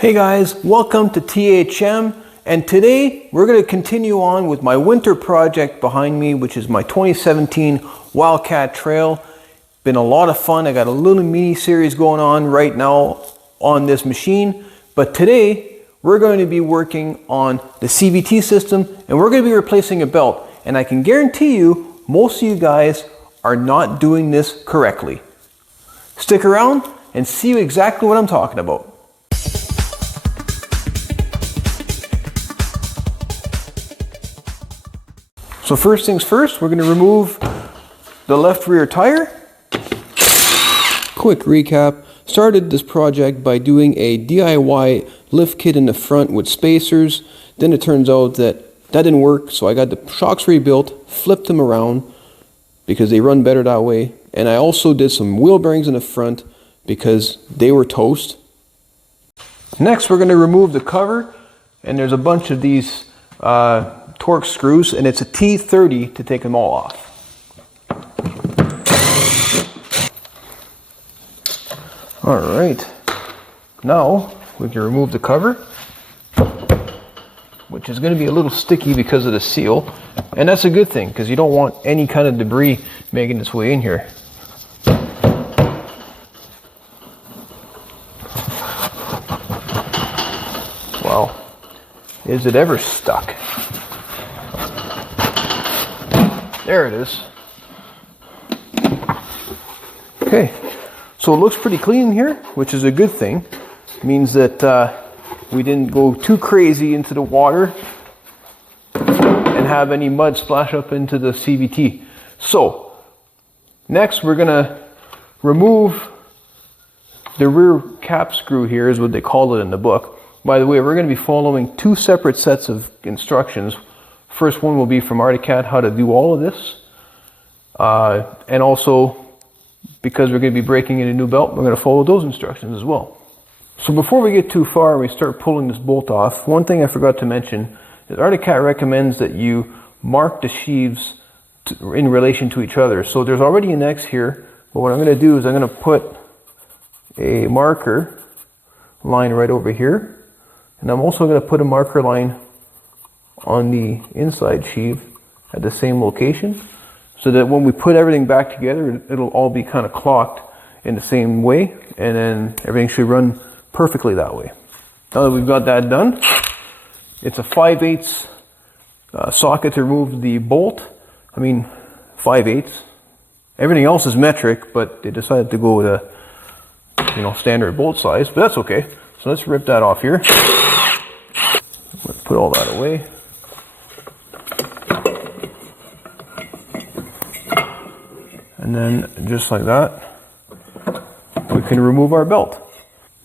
Hey guys, welcome to THM, and today we're going to continue on with my winter project behind me, which is my 2017 Wildcat Trail. Been a lot of fun. I got a little mini series going on right now on this machine, but today we're going to be working on the CVT system, and we're going to be replacing a belt. And I can guarantee you most of you guys are not doing this correctly. Stick around and see exactly what I'm talking about. So first things first, we're going to remove the left rear tire. Quick recap, started this project by doing a DIY lift kit in the front with spacers. Then it turns out that didn't work, so I got the shocks rebuilt, flipped them around because they run better that way. And I also did some wheel bearings in the front because they were toast. Next, we're going to remove the cover, and there's a bunch of these Torx screws, and it's a T30 to take them all off. Alright, now we can remove the cover, which is going to be a little sticky because of the seal, and that's a good thing because you don't want any kind of debris making its way in here. Wow, is it ever stuck? There it is. Okay, so it looks pretty clean here, which is a good thing. It means that we didn't go too crazy into the water and have any mud splash up into the CVT. So, next we're going to remove the rear cap screw here, is what they call it in the book. By the way, we're going to be following two separate sets of instructions. First one will be from Articat, how to do all of this. And also, because we're going to be breaking in a new belt, we're going to follow those instructions as well. So before we get too far and we start pulling this bolt off, one thing I forgot to mention is Articat recommends that you mark the sheaves in relation to each other. So there's already an X here, but what I'm going to do is I'm going to put a marker line right over here. And I'm also going to put a marker line on the inside sheave at the same location, so that when we put everything back together, it'll all be kind of clocked in the same way, and then everything should run perfectly that way. Now that we've got that done, it's a 5/8 socket to remove the bolt. I mean, 5/8. Everything else is metric, but they decided to go with a standard bolt size, but that's okay. So let's rip that off here. Let's put all that away. And then just like that, we can remove our belt.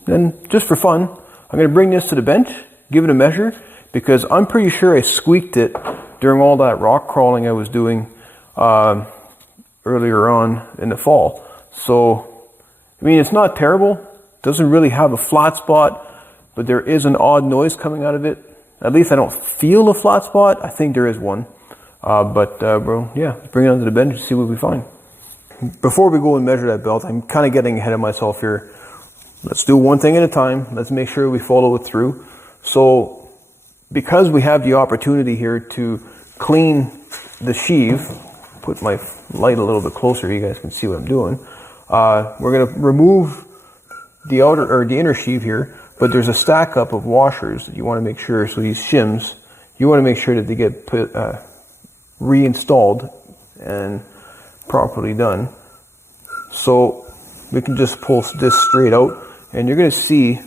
Then just for fun, I'm going to bring this to the bench, give it a measure, because I'm pretty sure I squeaked it during all that rock crawling I was doing earlier on in the fall. So, I mean, it's not terrible. It doesn't really have a flat spot, but there is an odd noise coming out of it. At least I don't feel a flat spot. I think there is one. Well, yeah, let's bring it onto the bench and see what we find. Before we go and measure that belt, I'm kind of getting ahead of myself here. Let's do one thing at a time. Let's make sure we follow it through. So, because we have the opportunity here to clean the sheave, put my light a little bit closer, you guys can see what I'm doing. We're going to remove the outer or the inner sheave here, but there's a stack up of washers that you want to make sure. So these shims, you want to make sure that they get put, reinstalled and properly done. So we can just pull this straight out, and you're going to see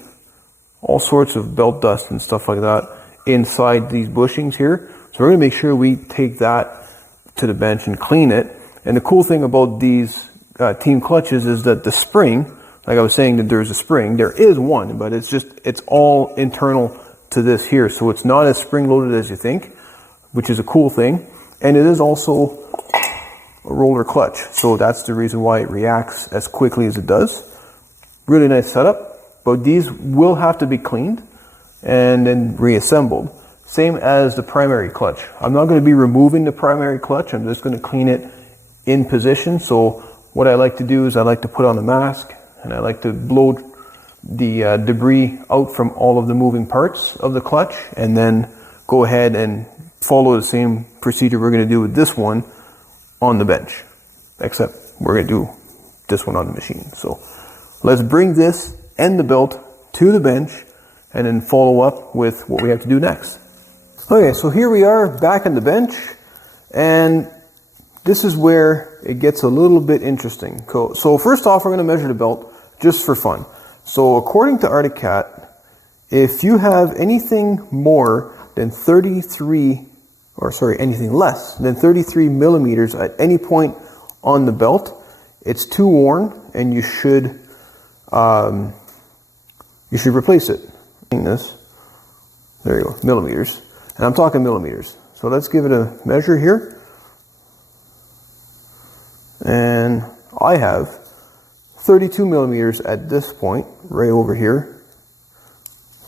all sorts of belt dust and stuff like that inside these bushings here. So we're going to make sure we take that to the bench and clean it. And the cool thing about these team clutches is that the spring, like I was saying that there's a spring, there is one, but it's all internal to this here. So it's not as spring loaded as you think, which is a cool thing. And it is also a roller clutch, so that's the reason why it reacts as quickly as it does. Really nice setup, but these will have to be cleaned and then reassembled. Same as the primary clutch. I'm not going to be removing the primary clutch, I'm just going to clean it in position. So what I like to do is I like to put on the mask, and I like to blow the debris out from all of the moving parts of the clutch, and then go ahead and follow the same procedure we're going to do with this one on the bench, except we're going to do this one on the machine. So let's bring this and the belt to the bench and then follow up with what we have to do next. Okay, so here we are back on the bench, and this is where it gets a little bit interesting. So first off, we're going to measure the belt just for fun. So according to Arctic Cat, if you have anything more than anything less than 33 millimeters at any point on the belt, it's too worn and you should replace it. This, there you go, millimeters. And I'm talking millimeters. So let's give it a measure here. And I have 32 millimeters at this point, right over here.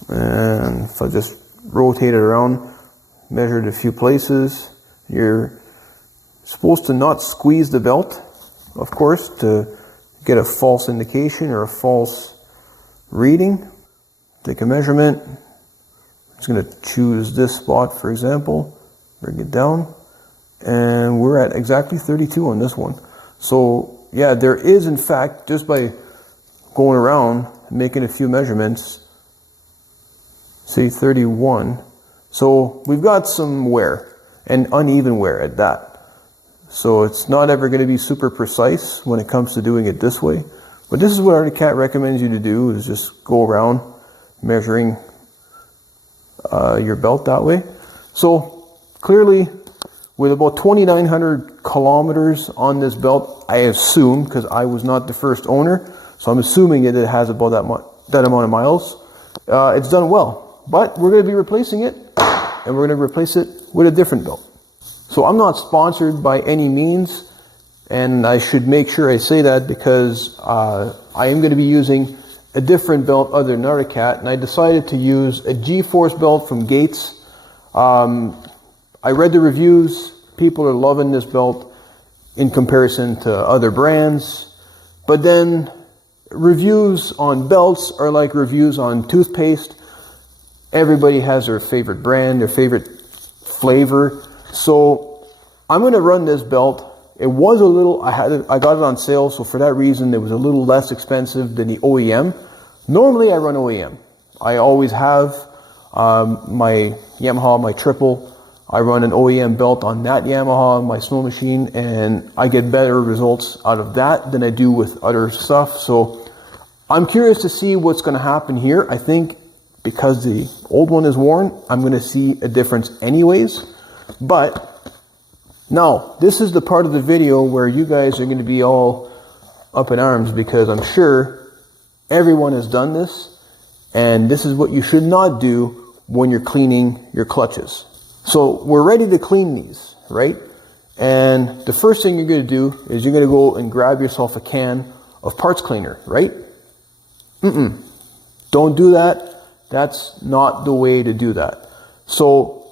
And if I just rotate it around, measured a few places, you're supposed to not squeeze the belt, of course, to get a false indication or a false reading. Take a measurement. I'm just going to choose this spot, for example, bring it down, and we're at exactly 32 on this one. So yeah, there is, in fact, just by going around making a few measurements, say 31. So we've got some wear, and uneven wear at that. So it's not ever going to be super precise when it comes to doing it this way. But this is what Arctic Cat recommends you to do, is just go around measuring your belt that way. So clearly, with about 2,900 kilometers on this belt, I assume, because I was not the first owner, so I'm assuming that it has about that amount of miles, it's done well. But we're going to be replacing it, and we're going to replace it with a different belt. So I'm not sponsored by any means, and I should make sure I say that because I am going to be using a different belt other than Arctic Cat, and I decided to use a G-Force belt from Gates. I read the reviews. People are loving this belt in comparison to other brands. But then reviews on belts are like reviews on toothpaste. Everybody has their favorite brand, their favorite flavor. So I'm going to run this belt. It was a little, I got it on sale, so for that reason it was a little less expensive than the OEM. Normally I run OEM. I always have my Yamaha, my triple. I run an OEM belt on that Yamaha, my snow machine, and I get better results out of that than I do with other stuff. So I'm curious to see what's going to happen here. I think because the old one is worn, I'm going to see a difference anyways. But now, this is the part of the video where you guys are going to be all up in arms, because I'm sure everyone has done this, and this is what you should not do when you're cleaning your clutches. So we're ready to clean these, right? And the first thing you're going to do is you're going to go and grab yourself a can of parts cleaner, right? Don't do that. That's not the way to do that. So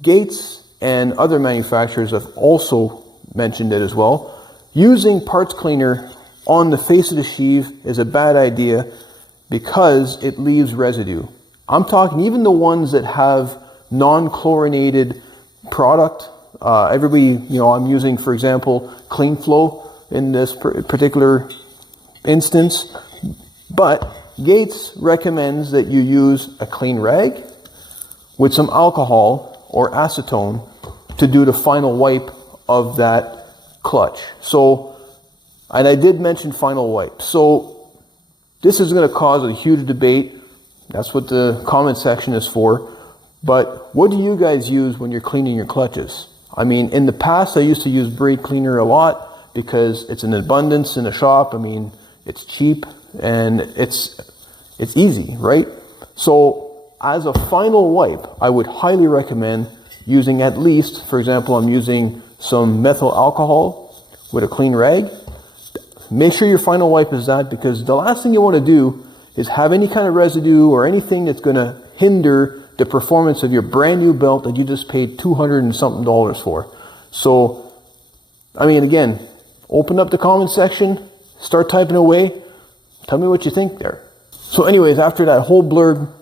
Gates and other manufacturers have also mentioned it as well. Using parts cleaner on the face of the sheave is a bad idea because it leaves residue. I'm talking even the ones that have non-chlorinated product. Everybody, I'm using, for example, Clean Flow in this particular instance. But Gates recommends that you use a clean rag with some alcohol or acetone to do the final wipe of that clutch. So, and I did mention final wipe. So this is going to cause a huge debate. That's what the comment section is for. But what do you guys use when you're cleaning your clutches? I mean, in the past, I used to use braid cleaner a lot because it's an abundance in a shop. I mean, it's cheap and it's easy, right? So as a final wipe, I would highly recommend using at least, for example, I'm using some methyl alcohol with a clean rag. Make sure your final wipe is that, because the last thing you want to do is have any kind of residue or anything that's going to hinder the performance of your brand new belt that you just paid $200 and something for. So, I mean, again, open up the comment section, start typing away. Tell me what you think there. So anyways, after that whole blurb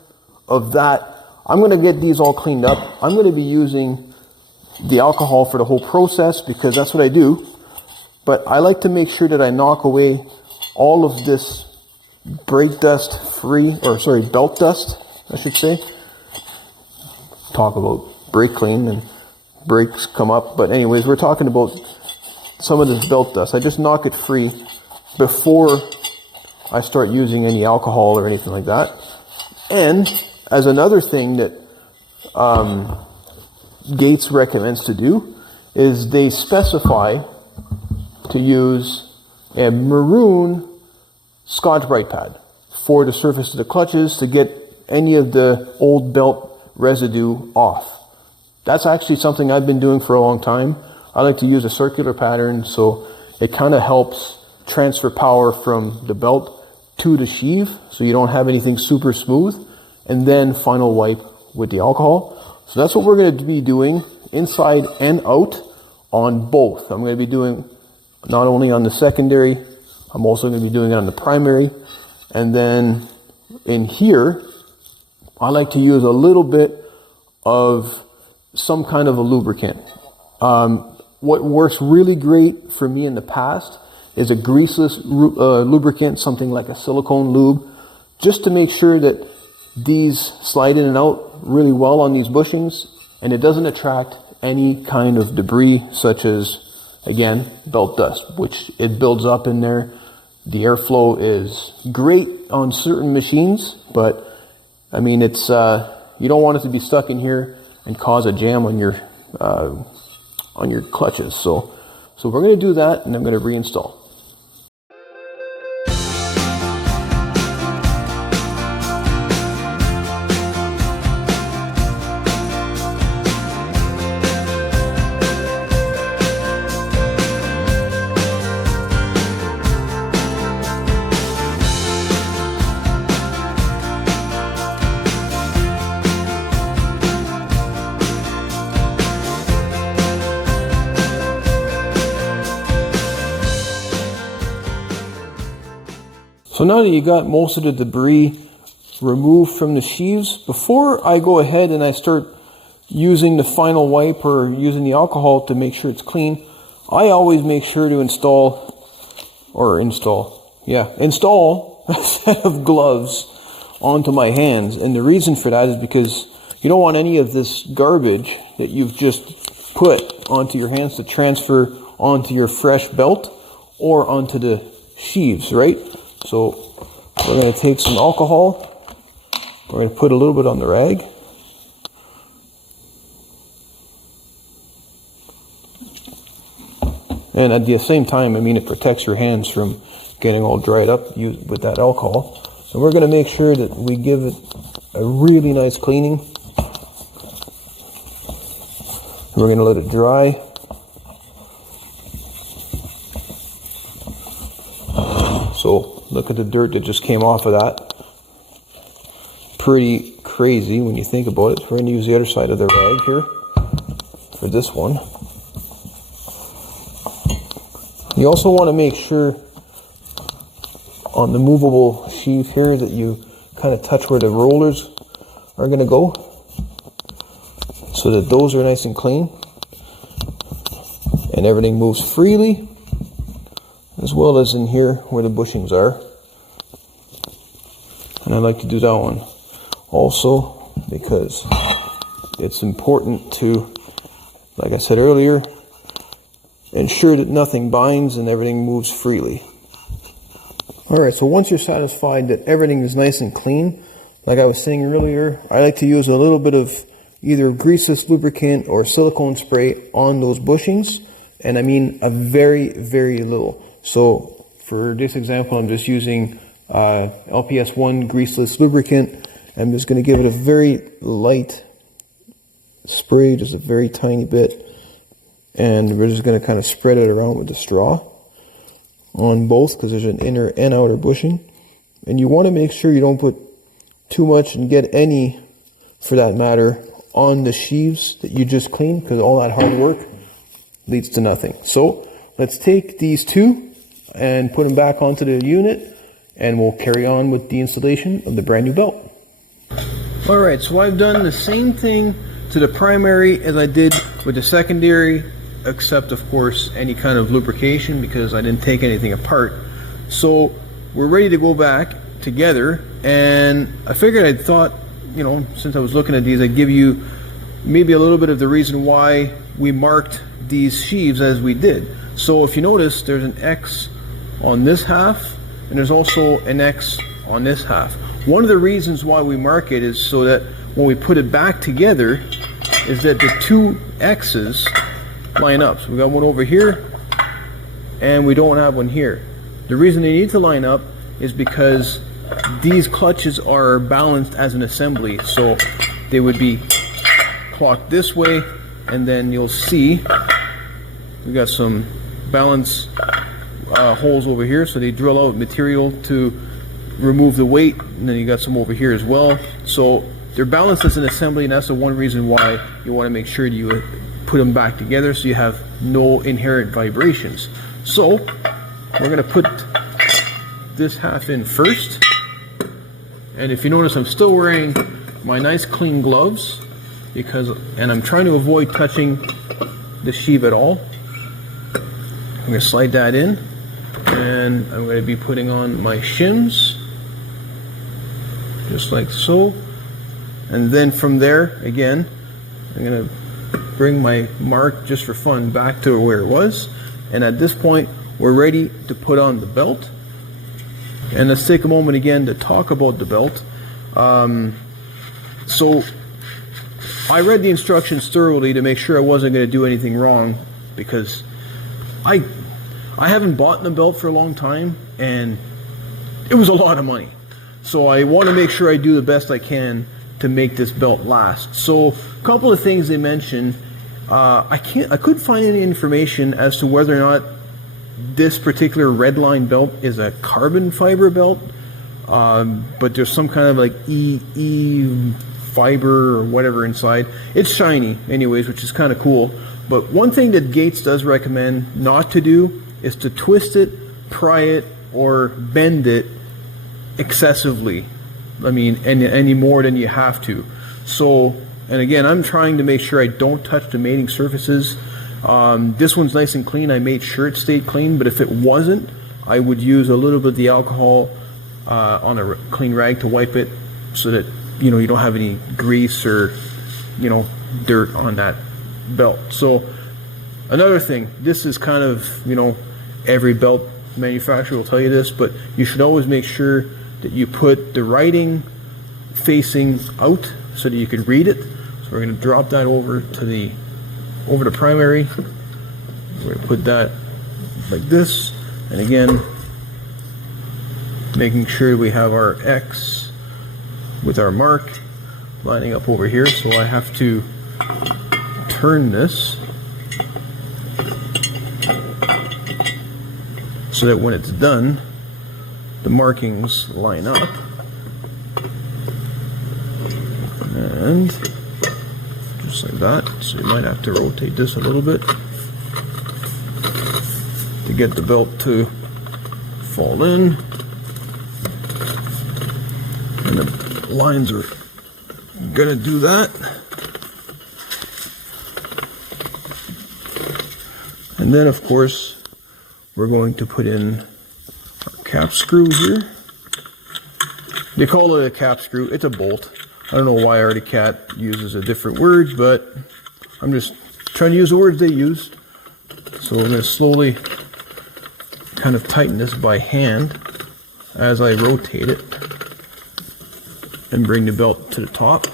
of that, I'm going to get these all cleaned up. I'm going to be using the alcohol for the whole process because that's what I do. But I like to make sure that I knock away all of this belt dust, I should say. Talk about brake clean and brakes come up. But anyways, we're talking about some of this belt dust. I just knock it free before I start using any alcohol or anything like that. And as another thing that Gates recommends to do is they specify to use a maroon Scotch-Brite pad for the surface of the clutches to get any of the old belt residue off. That's actually something I've been doing for a long time. I like to use a circular pattern so it kind of helps transfer power from the belt to the sheave so you don't have anything super smooth, and then final wipe with the alcohol. So that's what we're going to be doing inside and out on both. I'm going to be doing not only on the secondary, I'm also going to be doing it on the primary. And then in here, I like to use a little bit of some kind of a lubricant. What works really great for me in the past is a greaseless lubricant, something like a silicone lube, just to make sure that these slide in and out really well on these bushings and it doesn't attract any kind of debris such as, again, belt dust, which it builds up in there. The airflow is great on certain machines, but I mean, it's you don't want it to be stuck in here and cause a jam on your clutches. So we're going to do that, and I'm going to reinstall. So now that you got most of the debris removed from the sheaves, before I go ahead and I start using the final wipe or using the alcohol to make sure it's clean, I always make sure to install a set of gloves onto my hands. And the reason for that is because you don't want any of this garbage that you've just put onto your hands to transfer onto your fresh belt or onto the sheaves, right? So we're going to take some alcohol, we're going to put a little bit on the rag, and at the same time, I mean, it protects your hands from getting all dried up with that alcohol. So we're going to make sure that we give it a really nice cleaning. We're going to let it dry. So look at the dirt that just came off of that. Pretty crazy when you think about it. We're going to use the other side of the rag here for this one. You also want to make sure on the movable sheave here that you kind of touch where the rollers are going to go so that those are nice and clean and everything moves freely, as well as in here where the bushings are. And I like to do that one also because it's important to, like I said earlier, ensure that nothing binds and everything moves freely. Alright, so once you're satisfied that everything is nice and clean, like I was saying earlier, I like to use a little bit of either greaseless lubricant or silicone spray on those bushings, and I mean a very, very little. So for this example, I'm just using LPS1 greaseless lubricant. I'm just going to give it a very light spray, just a very tiny bit, and we're just going to kind of spread it around with the straw on both because there's an inner and outer bushing. And you want to make sure you don't put too much and get any, for that matter, on the sheaves that you just cleaned, because all that hard work leads to nothing. So let's take these two and put them back onto the unit, and we'll carry on with the installation of the brand new belt. Alright, so I've done the same thing to the primary as I did with the secondary, except of course any kind of lubrication, because I didn't take anything apart. So we're ready to go back together, and I figured I thought, you know, since I was looking at these, I'd give you maybe a little bit of the reason why we marked these sheaves as we did. So if you notice, there's an X on this half, and there's also an X on this half. One of the reasons why we mark it is so that when we put it back together, is that the two X's line up. So we got one over here, and we don't have one here. The reason they need to line up is because these clutches are balanced as an assembly, so they would be clocked this way, and then you'll see we got some balance holes over here, so they drill out material to remove the weight, and then you got some over here as well. So they're balanced as an assembly, and that's the one reason why you want to make sure that you put them back together so you have no inherent vibrations. So we're going to put this half in first, and if you notice, I'm still wearing my nice clean gloves and I'm trying to avoid touching the sheave at all. I'm going to slide that in, and I'm going to be putting on my shims just like so, and then from there again I'm going to bring my mark just for fun back to where it was, and at this point we're ready to put on the belt. And let's take a moment again to talk about the belt. So I read the instructions thoroughly to make sure I wasn't going to do anything wrong, because I haven't bought a belt for a long time, and it was a lot of money. So I want to make sure I do the best I can to make this belt last. So a couple of things they mentioned. I couldn't find any information as to whether or not this particular red line belt is a carbon fiber belt, but there's some kind of like E fiber or whatever inside. It's shiny anyways, which is kind of cool. But one thing that Gates does recommend not to do is to twist it, pry it, or bend it excessively. I mean, any more than you have to. So, and again, I'm trying to make sure I don't touch the mating surfaces. This one's nice and clean. I made sure it stayed clean, but if it wasn't, I would use a little bit of the alcohol on a clean rag to wipe it, so that you don't have any grease or dirt on that belt. So another thing, this is kind of every belt manufacturer will tell you this, but you should always make sure that you put the writing facing out so that you can read it. So we're going to drop that over the primary. We're going to put that like this, and again making sure we have our X with our mark lining up over here. So I have to turn this so that when it's done, the markings line up. And just like that. So you might have to rotate this a little bit to get the belt to fall in. And the lines are gonna do that. And then of course we're going to put in our cap screw here. They call it a cap screw. It's a bolt. I don't know why Arcticat uses a different word, but I'm just trying to use the words they used. So I'm going to slowly kind of tighten this by hand as I rotate it and bring the belt to the top.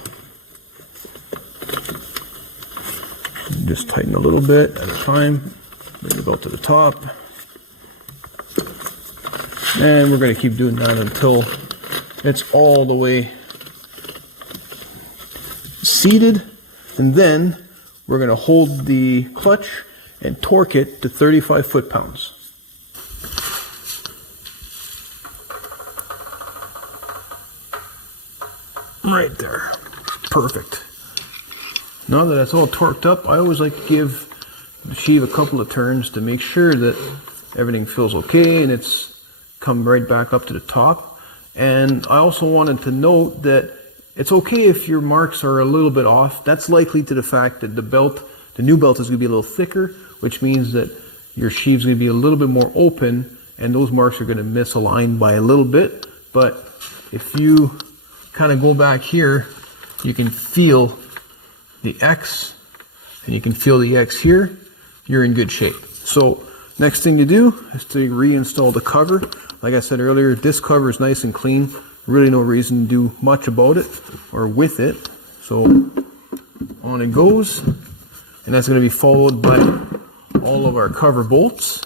Just tighten a little bit at a time. Bring the belt to the top. And we're going to keep doing that until it's all the way seated, and then we're going to hold the clutch and torque it to 35 foot-pounds. Right there. Perfect. Now that it's all torqued up, I always like to give the sheave a couple of turns to make sure that everything feels okay and it's come right back up to the top. And I also wanted to note that it's okay if your marks are a little bit off. That's likely to the fact that the new belt is going to be a little thicker, which means that your sheave's going to be a little bit more open, and those marks are going to misalign by a little bit. But if you kind of go back here, you can feel the X, and you can feel the X here. You're in good shape. So next thing to do is to reinstall the cover. Like I said earlier, this cover is nice and clean. Really no reason to do much about it or with it. So on it goes, and that's going to be followed by all of our cover bolts.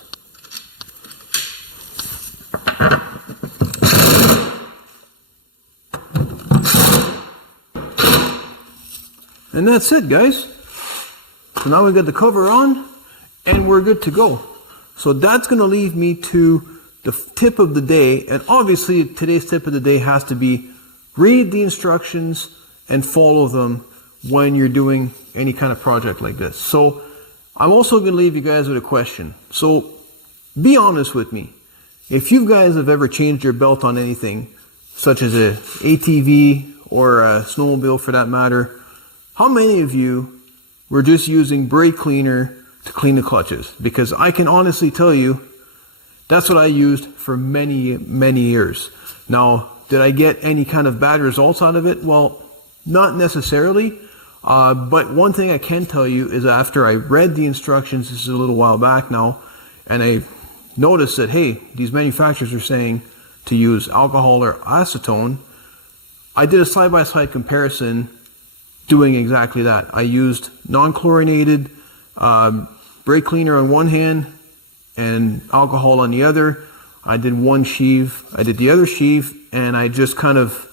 And that's it, guys. So now we've got the cover on and we're good to go. So that's going to leave me to the tip of the day, and obviously today's tip of the day has to be read the instructions and follow them when you're doing any kind of project like this. So I'm also going to leave you guys with a question. So be honest with me. If you guys have ever changed your belt on anything, such as a ATV or a snowmobile for that matter, how many of you were just using brake cleaner to clean the clutches? Because I can honestly tell you, that's what I used for many, many years. Now, did I get any kind of bad results out of it? Well, not necessarily. But one thing I can tell you is after I read the instructions, this is a little while back now, and I noticed that, hey, these manufacturers are saying to use alcohol or acetone, I did a side-by-side comparison doing exactly that. I used non-chlorinated brake cleaner on one hand and alcohol on the other. I did one sheave, I did the other sheave, and I just kind of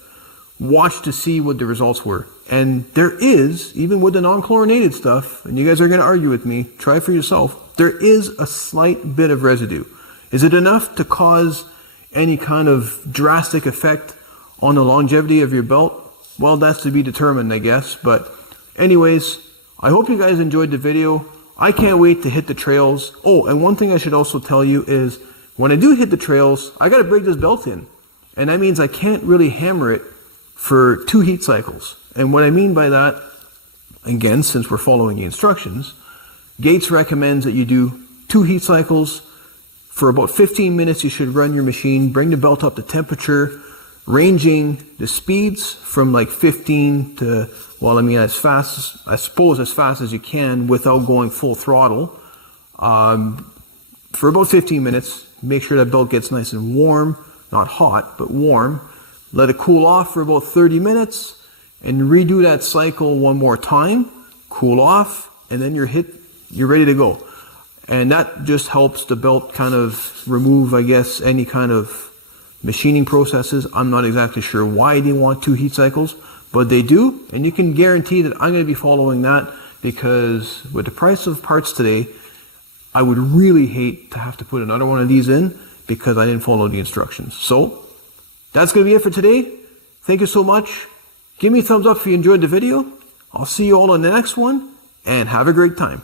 watched to see what the results were. And there is, even with the non-chlorinated stuff, and you guys are going to argue with me, try for yourself, there is a slight bit of residue. Is it enough to cause any kind of drastic effect on the longevity of your belt? Well, that's to be determined, I guess. But anyways, I hope you guys enjoyed the video. I can't wait to hit the trails. Oh, and one thing I should also tell you is when I do hit the trails, I got to break this belt in. And that means I can't really hammer it for 2 heat cycles. And what I mean by that, again, since we're following the instructions, Gates recommends that you do 2 heat cycles. For about 15 minutes, you should run your machine, bring the belt up to temperature, ranging the speeds from like 15 to, well, I mean, as fast, I suppose as fast as you can without going full throttle. For about 15 minutes, make sure that belt gets nice and warm, not hot, but warm. Let it cool off for about 30 minutes and redo that cycle one more time, cool off, and then you're ready to go. And that just helps the belt kind of remove, I guess, any kind of machining processes. I'm not exactly sure why they want 2 heat cycles, but they do, and you can guarantee that I'm going to be following that, because with the price of parts today, I would really hate to have to put another one of these in because I didn't follow the instructions. So that's going to be it for today. Thank you so much. Give me a thumbs up if you enjoyed the video. I'll see you all in the next one, and have a great time.